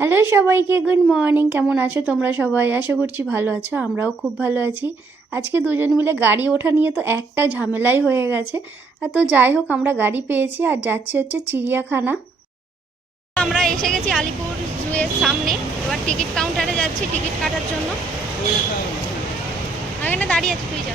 Hello সবাইকে, good morning. কেমন আছো তোমরা সবাই? আশা করছি ভালো আছো, আমরাও খুব ভালো আছি। আজকে দুজন মিলে গাড়ি ওঠা নিয়ে তো একটা ঝামেলাই হয়ে গেছে। আর তো যাই হোক, আমরা গাড়ি পেয়েছি আর যাচ্ছি হচ্ছে চিড়িয়াখানা। আমরা এসে গেছি আলিপুর জুয়ের সামনে। এবার টিকিট কাউন্টারে যাচ্ছি টিকিট কাটার জন্য। এখানে দাঁড়িয়ে আছি, তুই যা।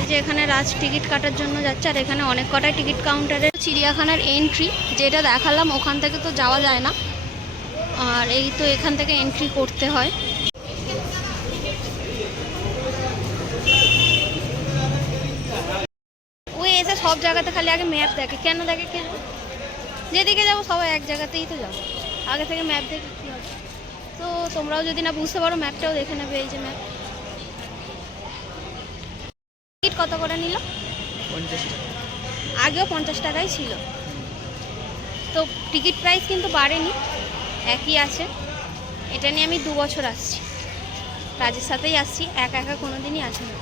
এই যে এখানে রাজ টিকিট কাটার জন্য যাচ্ছে, আর এখানে অনেক কটাই টিকিট কাউন্টারের চিড়িয়াখানার এন্ট্রি যেটা দেখালাম ওখান থেকে তো যাওয়া যায় না, আর এই তো এখান থেকে এন্ট্রি করতে হয়। ওই এসে সব জায়গাতে খালি আগে ম্যাপ দেখে, কেন দেখে কে? যেদিকে যাবো সবাই এক জায়গাতেই তো যাবো, আগে থেকে ম্যাপ দেখে কী হবে? তো তোমরাও যদি না বুঝতে পারো ম্যাপটাও দেখে নেবে। এই যে ম্যাপ। টিকিট কত করে নিল? 50 টাকা। আগেও 50 টাকাই ছিল, তো টিকিট প্রাইস কিন্তু বাড়েনি, একই আছে। এটা নিয়ে আমি 2 বছর আসছি, রাজের সাথেই আসছি, একা একা কোনো দিনই আসি না।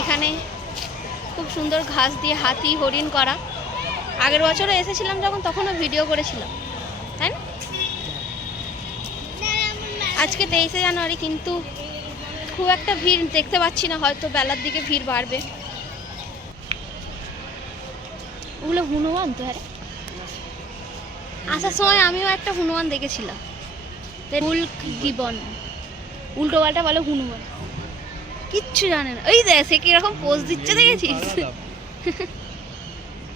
এখানে খুব সুন্দর ঘাস দিয়ে হাতি হরিণ করা। আগের বছরও এসেছিলাম যখন, তখনও ভিডিও করেছিলাম, তাই না? আজকে 23শে জানুয়ারি, কিন্তু খুব একটা ভিড় দেখতে পাচ্ছি না, হয়তো বেলার দিকে ভিড় বাড়বে। ওগুলো হনুমান তো? আরে আসার সময় আমিও একটা হনুমান দেখেছিলাম, গিবন, উল্টো পাল্টা বলে হনুমান, কিচ্ছু জানে না। ওই দেখ সে কিরকম পোজ দিচ্ছে, দেখেছিস?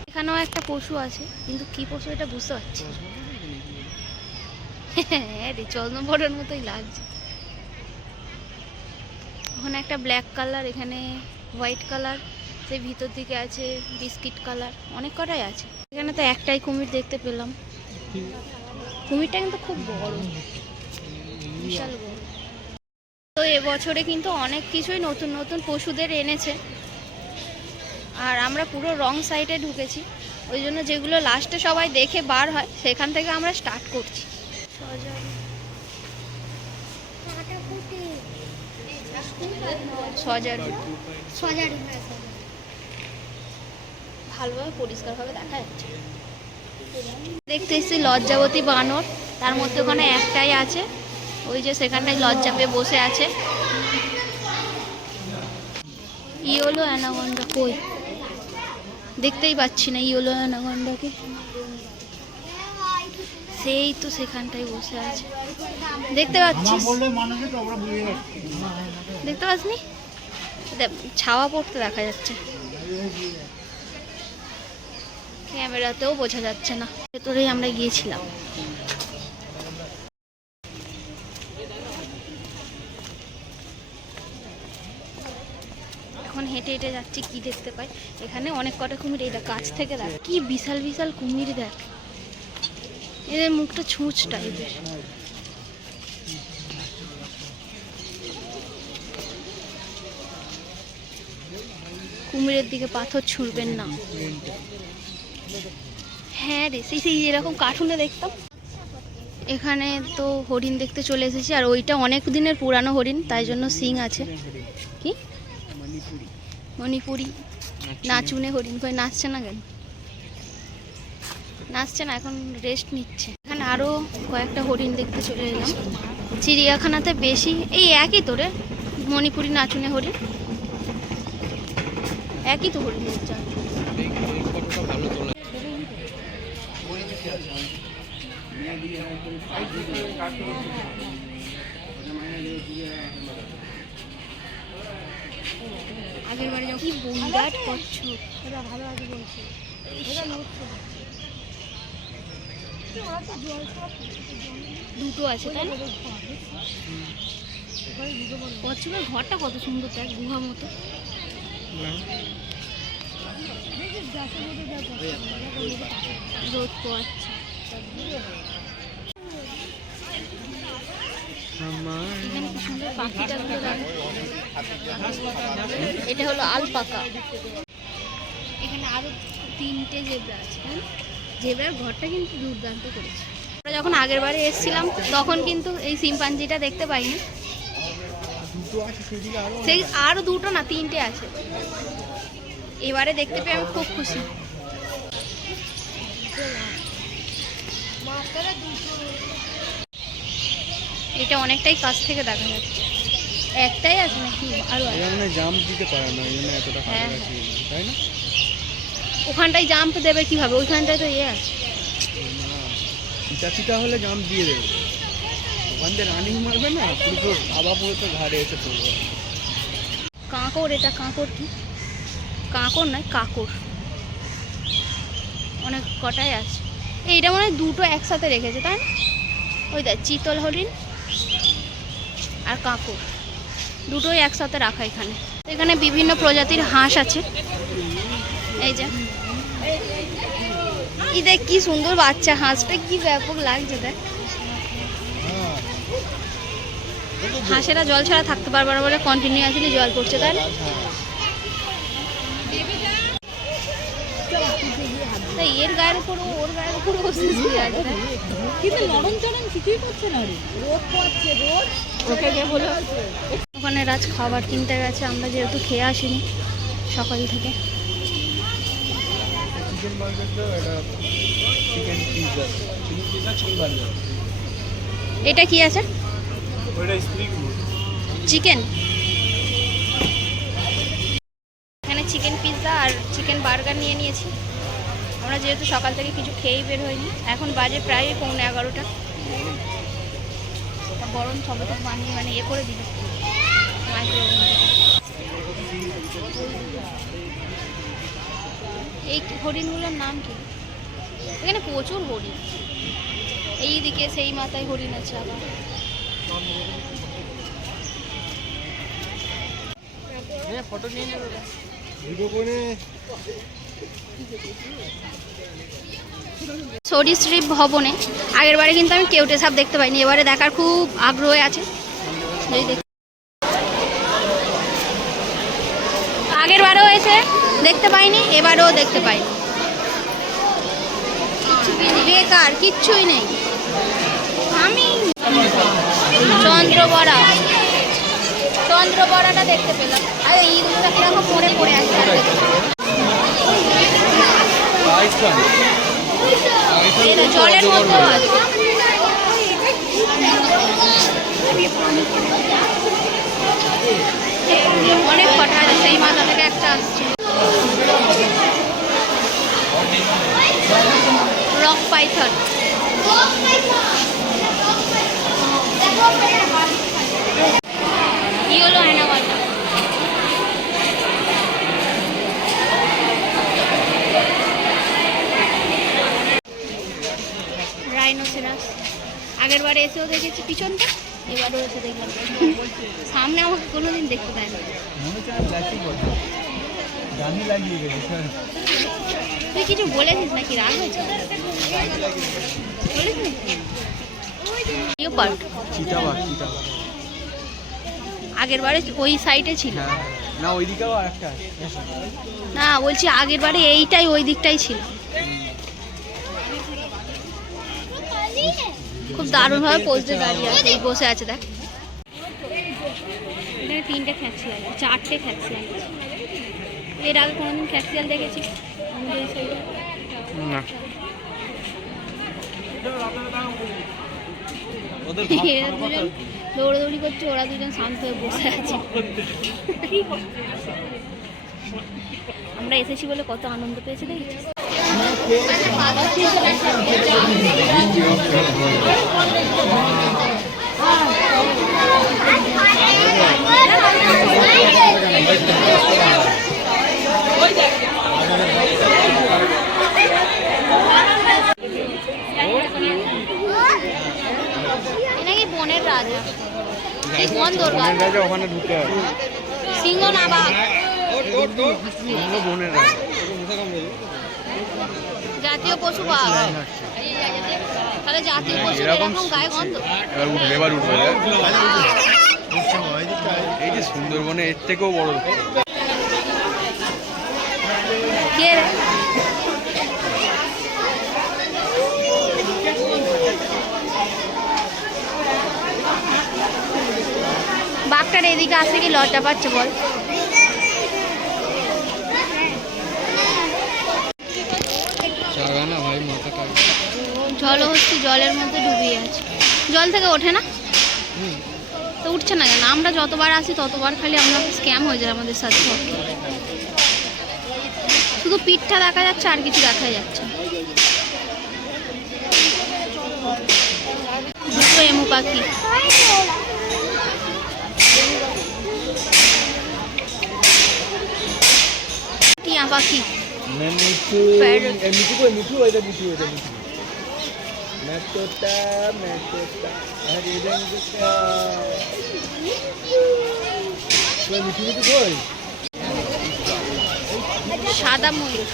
এখানেও একটা পশু আছে, কিন্তু কি পশু এটা বুঝতে পারছি। হ্যাঁ রে, চন্দ্রবড়ের মতোই লাগছে। ওখানে একটা ব্ল্যাক কালার, এখানে হোয়াইট কালার, সেই ভিতর দিকে আছে বিস্কিট কালার, অনেক কটাই আছে। এখানে তো একটাই কুমির দেখতে পেলাম। কুমিরটা কিন্তু খুব বড়, বিশাল বড়। তো এবছরে কিন্তু অনেক কিছুই নতুন নতুন পশুদের এনেছে, আর আমরা পুরো রং সাইডে ঢুকেছি, ওই জন্য যেগুলো লাস্টে সবাই দেখে বার হয় সেখান থেকে আমরা স্টার্ট করছি। ভালোভাবে পরিষ্কারভাবে দেখা যাচ্ছে। দেখতে এসেছি লজ্জাবতী বানর, তার মধ্যে ওখানে একটাই আছে, ওই যে সেখানটায় লজ্জা পেয়ে বসে আছে। ইয়েলো অ্যানাকন্ডা কই? দেখতেই পাচ্ছি না ইয়েলো অ্যানাকন্ডাকে। সেই তো সেখানটায় বসে আছে, দেখতে পাচ্ছিস? দেখতে পাসনি? ছাওয়া পড়তে দেখা যাচ্ছে, ক্যামেরাতেও বোঝা যাচ্ছে না। ভেতরেই আমরা গিয়েছিলাম। এখন হেঁটে হেঁটে যাচ্ছি, কি দেখতে পাই এখানে অনেক কটা কুমির। এই দেখ, কাছ থেকে দেখ কি বিশাল বিশাল কুমির, দেখ এদের মুখটা ছুঁচ টাইপের। কুমিরের দিকে পাথর ছুঁড়বেন না। হ্যাঁ রে, সেই সেই এরকম কার্টুনে দেখতাম। এখানে তো হরিণ দেখতে চলে এসেছি, আর ওইটা অনেক দিনের পুরানো হরিণ, তাই জন্য সিং আছে। কি মণিপুরি নাচুনে হরিণ, কই নাচছে না কেন? নাচছে না, এখন রেস্ট নিচ্ছে। এখানে আরো কয়েকটা হরিণ দেখতে চলে এলাম। চিড়িয়াখানাতে বেশি এই একই তো রে, মণিপুরি নাচুনে হরিণ একই তো হরিণ দেখছে। আগের বারে কি বন্যাট করছো, ভালো আগে বলছো। দুটো আছে তাই না? কচ্ছপের ঘরটা কত সুন্দর, দেখ গুহা মতো। রোদ পোয়াচ্ছে। এখানে কি সুন্দর পাখিটাগুলো দেখ। এটা হলো আলপাকা। এখানে আরো 3টে জেব্রা আছে, জেব্রার ঘরটা কিন্তু দুর্দান্ত করেছে। আমরা যখন আগের বারে এসেছিলাম তখন কিন্তু এই শিম্পাঞ্জিটা দেখতে পাইনি। সেই আরো 2টো না 3টে আছে, এবারে দেখতে পেয়ে আমি খুব খুশি। এটা অনেকটাই কাছ থেকে দেখা যাচ্ছে। একটাই আছে নাকি আরো আছে? মানে জাম্প দিতে পারে না, এই জন্য এতটা হ্যাঁ। কাছাকাছি, তাই না? ওখানটায় জাম্প দেবে কিভাবে? ওইখানটায় তো ইয়ে আছে। চিতা চিতা হলে জাম্প দিয়ে দেবে, ওখান থেকে রানিং মারবে না, পুরো খাওয়া পুরো তো ঘাড়ে এসে পড়বে। কাঁকড়, এটা কাঁকড় কি? কাঁকড় নয়, কাঁকড়। অনেক কটাই আছে। এইটা মনে হয় দুটো একসাথে রেখেছে, তাই না? ওই দেখ, চিতল হরিণ আর কাঁকড় দুটোই একসাথে রাখা এখানে। এখানে বিভিন্ন প্রজাতির হাঁস আছে। এই যে এই দেখ কি সুন্দর বাচ্চা হাঁসটা, কি ব্যাপক লাগছে দেখ। হাঁসেরা জল ছাড়া থাকতে পারবে না বলে কন্টিনিউয়াসলি জল পড়ছে, তাই না? তাই এর গায়ের উপর ওর গায়ের উপর বসে শুয়ে আছে দেখ। কিন্তু নরম চরম কিছুই করছে না রে, রোদ পাচ্ছে রোদ। ওকে কে বলে ওখানে রাজ খাবার কিনতে গেছে, আমরা যেহেতু খেয়ে আসিনি সকাল থেকে। চিকেন বার্গার তো এটা, চিকেন পিৎজা, চিকেন বার্গার। এটা কি আছে? ওটা স্প্রিং রোল। চিকেন। এখানে চিকেন পিৎজা আর চিকেন বার্গার নিয়ে নিয়েছি। আমরা যেহেতু সকাল থেকে কিছু খেয়েই বের হইনি, এখন বাজে প্রায় 11:15। গরম সবে তো বানিয়ে মানে ইয়ে করে দিল মাইক্রোওভেন। এই হরিণগুলোর নাম কি? এখানে প্রচুর হরিণ, এইদিকে সেই মাথায় হরিণ আছে আবার। ফটো নিয়ে নেবে, ভিডিও করে। সরীসৃপ ভবনে আগের বারে কিন্তু আমি কেউটে সাপ দেখতে পাইনি, এবারে দেখার খুব আগ্রহ আছে। আগের বারেও এসে দেখতে পাইনি, এবারেও দেখতে পাইনি। বেকার, কিচ্ছুই নেই। আমি চন্দ্রবড়াটা দেখতে পেলাম। আর ইঁদুরটা কিরকম পড়ে পড়ে আছে। এটা জলের মধ্যেও আছে। অনেক কটা আছে, সেই মাথা থেকে একটা আসছে। Rock Python. কি হলো আয়নাওয়ালা? রাইনোসেরাস আগের বারে এসেও দেখেছি পিছনটা, এবারেও এসে দেখলাম। সামনে আমাকে কোনোদিন দেখতে দেয় না। তুই কিছু বলেছিস নাকি? রাগ হয়েছে? বলেছিস? আগের বারে ওই সাইডে ছিল না, ওইদিকেও আরেকটা আছে। না, বলছি আগের বারে এইটাই ওই দিকটাই ছিল। খুব দারুণভাবে পোজতে দাঁড়িয়ে আছে, এই বসে আছে দেখ। এখানে 3টে খ্যাঁকশিয়াল, 4টে খ্যাঁকশিয়াল। এর আগে কোনোদিন খ্যাঁকশিয়াল দেখেছি আমাদের এই সাইডে? না। এরা দুজন দৌড়াদৌড়ি করছে, ওরা দুজন শান্ত হয়ে বসে আছে। আমরা এসেছি বলে কত আনন্দ পেয়েছি দেখেছি। নাকি বনের রাজা, এই বন্দর ওখানে ঢুকে হবে। সিংহ না বাঘ? বনের রাজা। জাতীয় পশু বাঘ। তাহলে জাতীয় পশু এরকম গায়ে গন্ধ। এবার উঠবে। এই যে সুন্দরবনে এর থেকেও বড়। কে রে? বাঘটার এদিকে আসতে কি লজ্জা পাচ্ছে বল? জাগা না ভাই, মাথাটা জলহস্তি জলের মধ্যে ডুবিয়ে আছে, জল থেকে ওঠে না হুম। তো উঠছে না কেন? আমরা যতবার আসি ততবার খালি আমরা স্ক্যাম হয়ে যায় আমাদের সাথে সব। শুধু পিঠটা দেখা যাচ্ছে আর কিছু দেখা যাচ্ছে না। দুটো এমু পাখি, টিয়া পাখি, মিঠু Parrot. মিঠু কই মিঠু এটা মিঠু এটা মিঠু মেটোটা আরে রঙটা কই মিঠু মিঠু কই সাদা ময়ূর,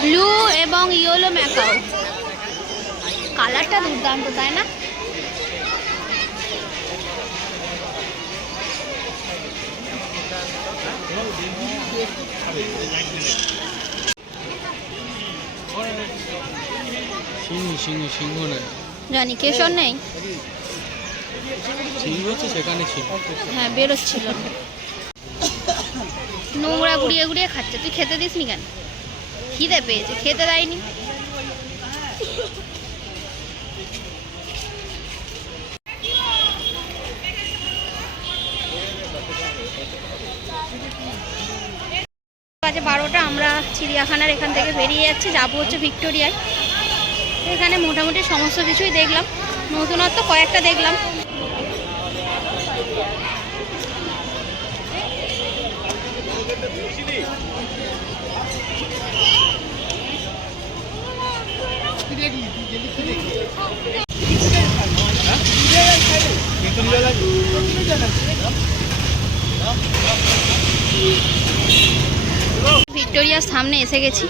ব্লু এবং ইয়েলো ম্যাকাও। কালারটা দুর্দান্ত, তাই না? সিংহ না জানি কেশর নেই, সিংহ হচ্ছে সেখানে ছিল। হ্যাঁ বেরোচ্ছিল না। নোংরা গুড়িয়ে গুড়িয়ে খাচ্ছে, তুই খেতে দিসনি কেন? খিদে পেয়েছে, খেতে দেয়নি। বাজে 12টা, আমরা চিড়িয়াখানার এখান থেকে বেরিয়ে যাচ্ছি, যাবো হচ্ছে ভিক্টোরিয়ায়। এখানে মোটামুটি সমস্ত কিছুই দেখলাম, নতুনত্ব কয়েকটা দেখলাম। ভিক্টোরিয়ার সামনে এসে গেছি,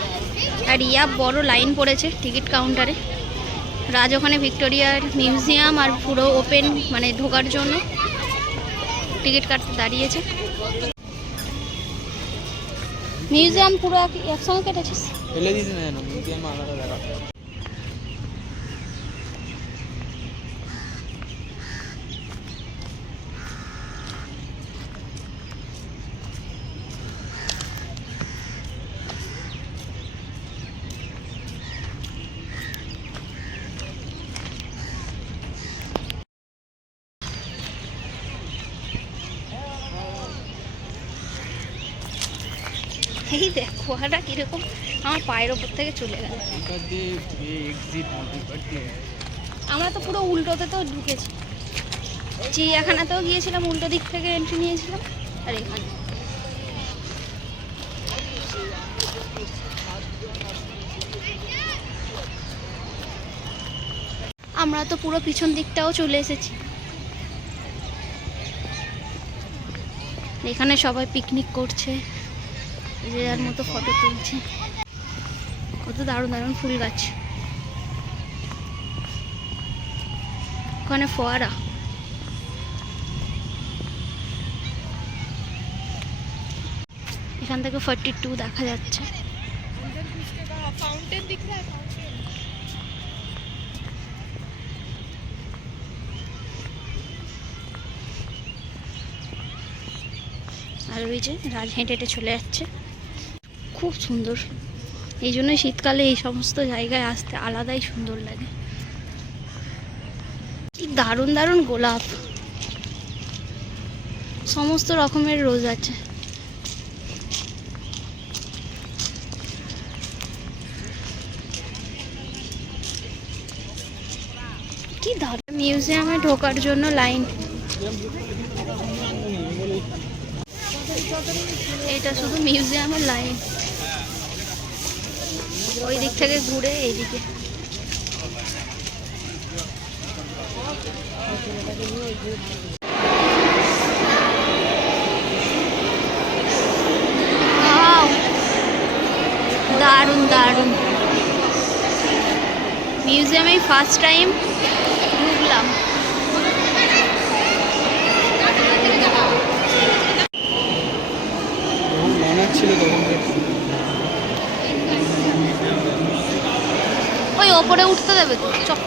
আর ইয়া বড় লাইন পড়েছে টিকিট কাউন্টারে। রাজ ওখানে ভিক্টোরিয়ার মিউজিয়াম আর পুরো ওপেন মানে ঢোকার জন্য টিকিট কাটতে দাঁড়িয়েছে। মিউজিয়াম পুরো একসঙ্গে কেটেছিস? ফেলে দিস না, মিউজিয়াম আলাদা দেখা। এই দেখ কুয়াটা কিরকম আমার পায়ের ওপর থেকে চলে গেল। আমরা তো পুরো উল্টোতে তো ঢুকেছি, চিড়িয়াখানাতেও গিয়েছিলাম উল্টো দিক থেকে এন্ট্রি নিয়েছিলাম, আর এখানে আমরা তো পুরো পিছন দিকটাও চলে এসেছি। এখানে সবাই পিকনিক করছে, যে যার মতো ফটো তুলছে। কত দারুণ দারুণ ফুল গাছ, ওখানে ফোয়ারা। এখান থেকে 42 দেখা যাচ্ছে। আর ওই যে রাজ হেঁটে হেঁটে চলে যাচ্ছে, খুব সুন্দর। এই জন্যই শীতকালে এই সমস্ত জায়গায় আসতে আলাদাই সুন্দর লাগে। কি দারুণ দারুণ গোলাপ, সমস্ত রকমের রোজ আছে। কি দারুণ। মিউজিয়ামে ঢোকার জন্য লাইন, এটা শুধু মিউজিয়ামের লাইন। ওই দিক থেকে ঘুরে এইদিকে। দারুণ দারুণ। মিউজিয়ামে ফার্স্ট টাইম ঢুকলাম। ছিল ওই ওপরে উঠতে দেবে তো? চল।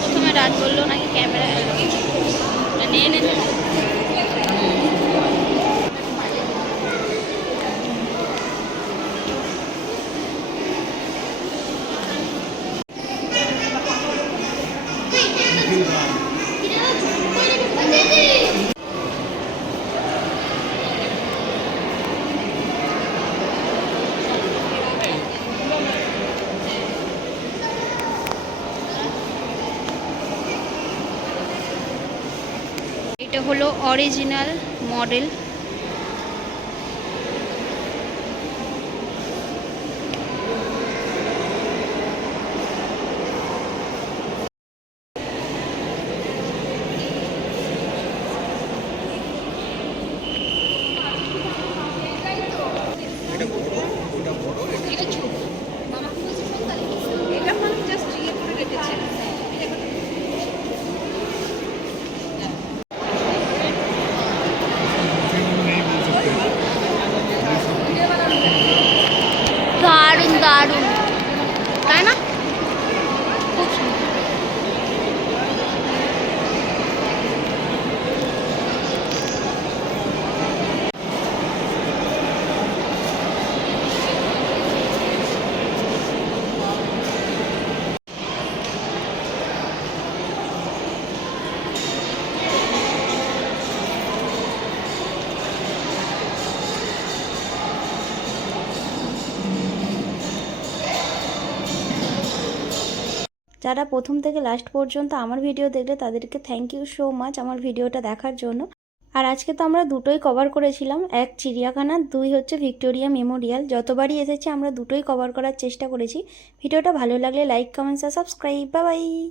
প্রথমে রাত বললো নাকি ক্যামেরা এটা হলো অরিজিনাল মডেল। দারুণ দারুণ, তাই না? খুব সুন্দর। যারা প্রথম থেকে লাস্ট পর্যন্ত আমার ভিডিও দেখলে তাদেরকে থ্যাংক ইউ সো মাচ আমার ভিডিওটা দেখার জন্য। আর আজকে তো আমরা দুটোই কভার করেছিলাম, এক চিড়িয়াখানা, দুই হচ্ছে ভিক্টোরিয়া মেমোরিয়াল। যতবারই এসেছি আমরা দুটোই কভার করার চেষ্টা করেছি। ভিডিওটা ভালো লাগলে লাইক, কমেন্টস আর সাবস্ক্রাইব। Bye bye.